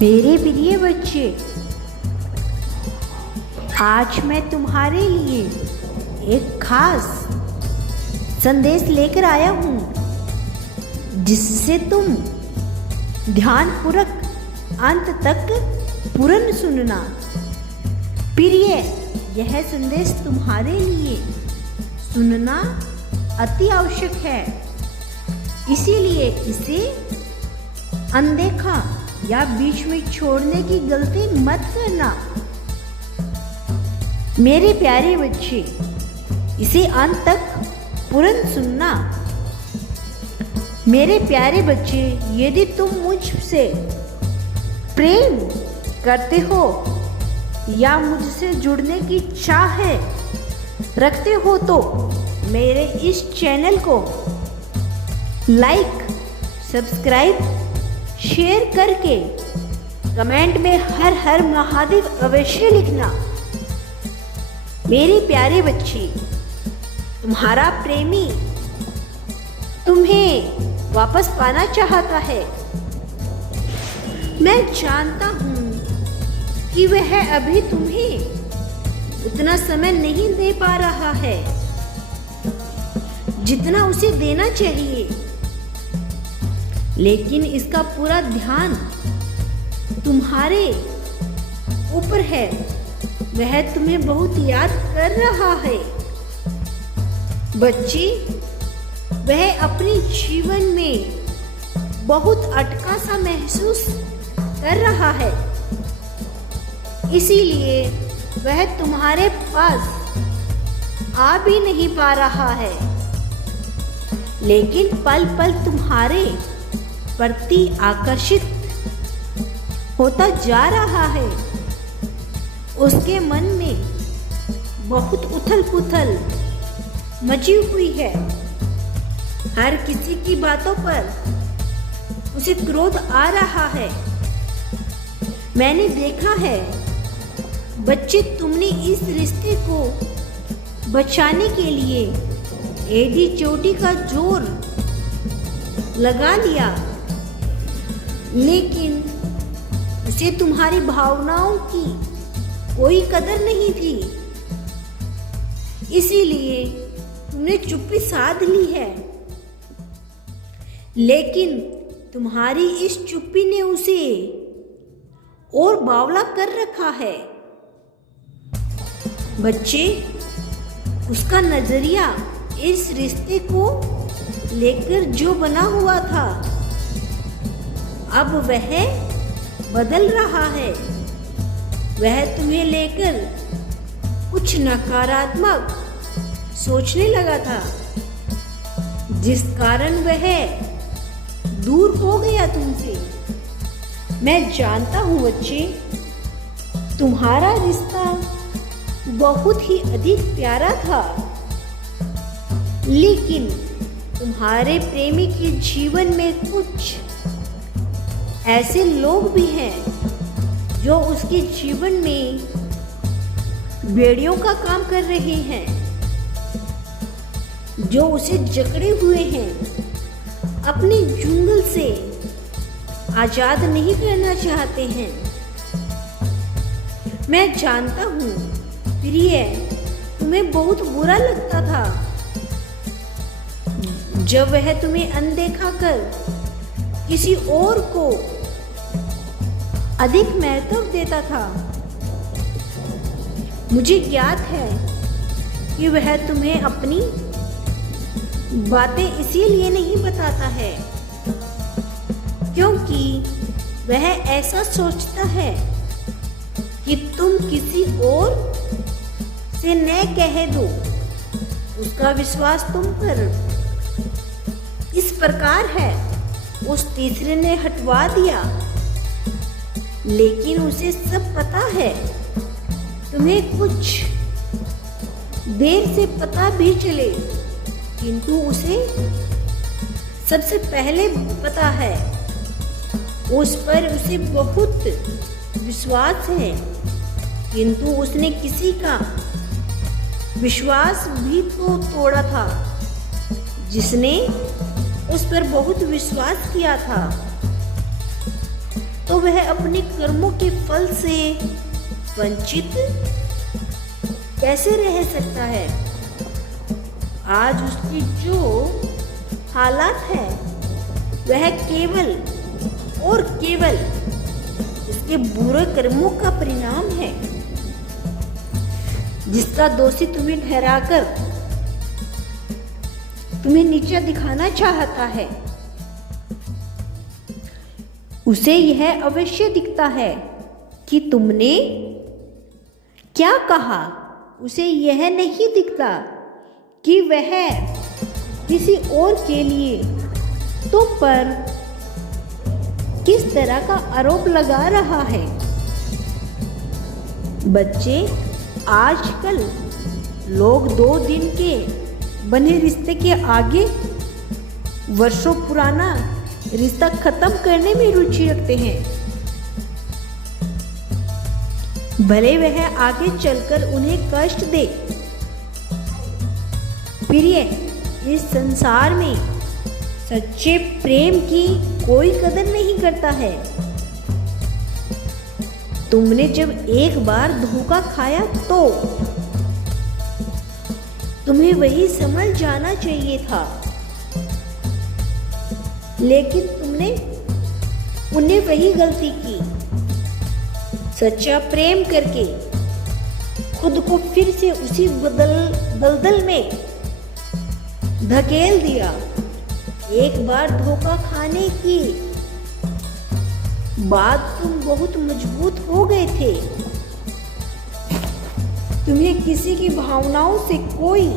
मेरे प्रिय बच्चे, आज मैं तुम्हारे लिए एक खास संदेश लेकर आया हूँ जिससे तुम ध्यानपूर्वक अंत तक पूर्ण सुनना। प्रिय, यह संदेश तुम्हारे लिए सुनना अति आवश्यक है, इसीलिए इसे अनदेखा या बीच में छोड़ने की गलती मत करना। मेरे प्यारे बच्चे, इसे अंत तक पूर्ण सुनना। मेरे प्यारे बच्चे, यदि तुम मुझसे प्रेम करते हो या मुझसे जुड़ने की चाह रखते हो तो मेरे इस चैनल को लाइक, सब्सक्राइब, शेयर करके कमेंट में हर हर महादेव अवश्य लिखना। मेरे प्यारे बच्चे, तुम्हारा प्रेमी तुम्हें वापस पाना चाहता है। मैं जानता हूँ कि वह अभी तुम्हें उतना समय नहीं दे पा रहा है जितना उसे देना चाहिए, लेकिन इसका पूरा ध्यान तुम्हारे ऊपर है। वह तुम्हें बहुत याद कर रहा है। बच्चे, वह अपने जीवन में बहुत अटका सा महसूस कर रहा है, इसीलिए वह तुम्हारे पास आ भी नहीं पा रहा है, लेकिन पल पल तुम्हारे प्रति आकर्षित होता जा रहा है। उसके मन में बहुत उथल पुथल मची हुई है। हर किसी की बातों पर उसे क्रोध आ रहा है। मैंने देखा है बच्चे, तुमने इस रिश्ते को बचाने के लिए एडी चोटी का जोर लगा लिया, लेकिन उसे तुम्हारी भावनाओं की कोई कदर नहीं थी, इसीलिए तुमने चुप्पी साध ली है। लेकिन तुम्हारी इस चुप्पी ने उसे और बावला कर रखा है। बच्चे, उसका नजरिया इस रिश्ते को लेकर जो बना हुआ था, अब वह बदल रहा है। वह तुम्हें लेकर कुछ नकारात्मक सोचने लगा था, जिस कारण वह दूर हो गया तुमसे। मैं जानता हूँ बच्चे, तुम्हारा रिश्ता बहुत ही अधिक प्यारा था, लेकिन तुम्हारे प्रेमी के जीवन में कुछ ऐसे लोग भी हैं जो उसके जीवन में बेड़ियों का काम कर रहे हैं, जो उसे जकड़े हुए हैं, अपने जुंगल से आजाद नहीं करना चाहते हैं। मैं जानता हूँ प्रिय, तुम्हें बहुत बुरा लगता था जब वह तुम्हें अनदेखा कर किसी और को अधिक महत्व देता था। मुझे ज्ञात है कि वह तुम्हें अपनी बातें इसीलिए नहीं बताता है क्योंकि वह ऐसा सोचता है कि तुम किसी और से न कह दो। उसका विश्वास तुम पर इस प्रकार है, उस तीसरे ने हटवा दिया, लेकिन उसे सब पता है। तुम्हें कुछ देर से पता भी चले, किंतु उसे सबसे पहले पता है। उस पर उसे बहुत विश्वास है, किंतु उसने किसी का विश्वास भी तो तोड़ा था जिसने उस पर बहुत विश्वास किया था। तो वह अपने कर्मों के फल से वंचित कैसे रह सकता है। आज उसकी जो हालात है वह केवल और केवल इसके बुरे कर्मों का परिणाम है, जिसका दोषी तुम्हें ठहराकर तुम्हें नीचा दिखाना चाहता है। उसे यह अवश्य दिखता है कि तुमने क्या कहा, उसे यह नहीं दिखता कि वह किसी और के लिए तुम पर किस तरह का आरोप लगा रहा है। बच्चे, आजकल लोग 2 दिन के बने रिश्ते के आगे वर्षों पुराना रिश्ता खत्म करने में रुचि रखते हैं, भले वह आगे चलकर उन्हें कष्ट दे। प्रिय, इस संसार में सच्चे प्रेम की कोई कदर नहीं करता है। तुमने जब एक बार धोखा खाया तो तुम्हें वही समझ जाना चाहिए था, लेकिन तुमने उन्हें वही गलती की। सच्चा प्रेम करके खुद को फिर से उसी दलदल में धकेल दिया। एक बार धोखा खाने की बाद तुम बहुत मजबूत हो गए थे। तुम्हें किसी की भावनाओं से कोई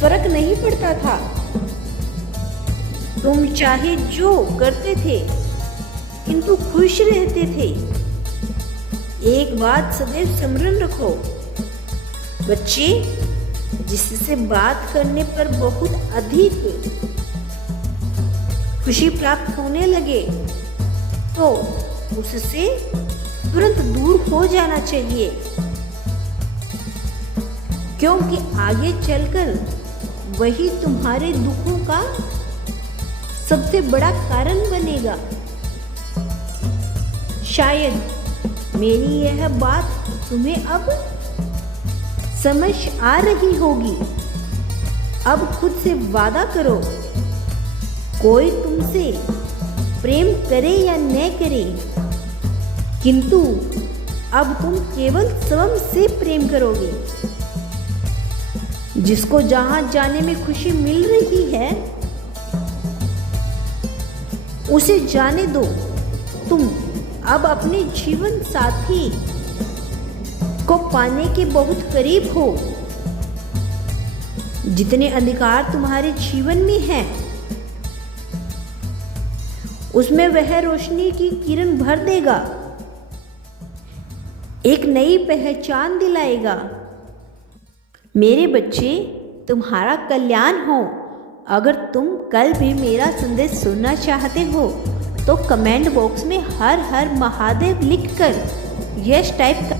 फर्क नहीं पड़ता था। तुम चाहे जो करते थे किंतु खुश रहते थे। एक बात सदैव स्मरण रखो बच्चे, जिससे बात करने पर बहुत अधिक खुशी प्राप्त होने लगे तो उससे तुरंत दूर हो जाना चाहिए, क्योंकि आगे चलकर वही तुम्हारे दुखों का सबसे बड़ा कारण बनेगा। शायद मेरी यह बात तुम्हें अब समझ आ रही होगी। अब खुद से वादा करो, कोई तुमसे प्रेम करे या न करे, किंतु अब तुम केवल स्वयं से प्रेम करोगे। जिसको जहां जाने में खुशी मिल रही है उसे जाने दो। तुम अब अपने जीवन साथी को पाने के बहुत करीब हो। जितने अधिकार तुम्हारे जीवन में हैं, उसमें वह रोशनी की किरण भर देगा, एक नई पहचान दिलाएगा। मेरे बच्चे, तुम्हारा कल्याण हो। अगर तुम कल भी मेरा संदेश सुनना चाहते हो तो कमेंट बॉक्स में हर हर महादेव लिखकर यस टाइप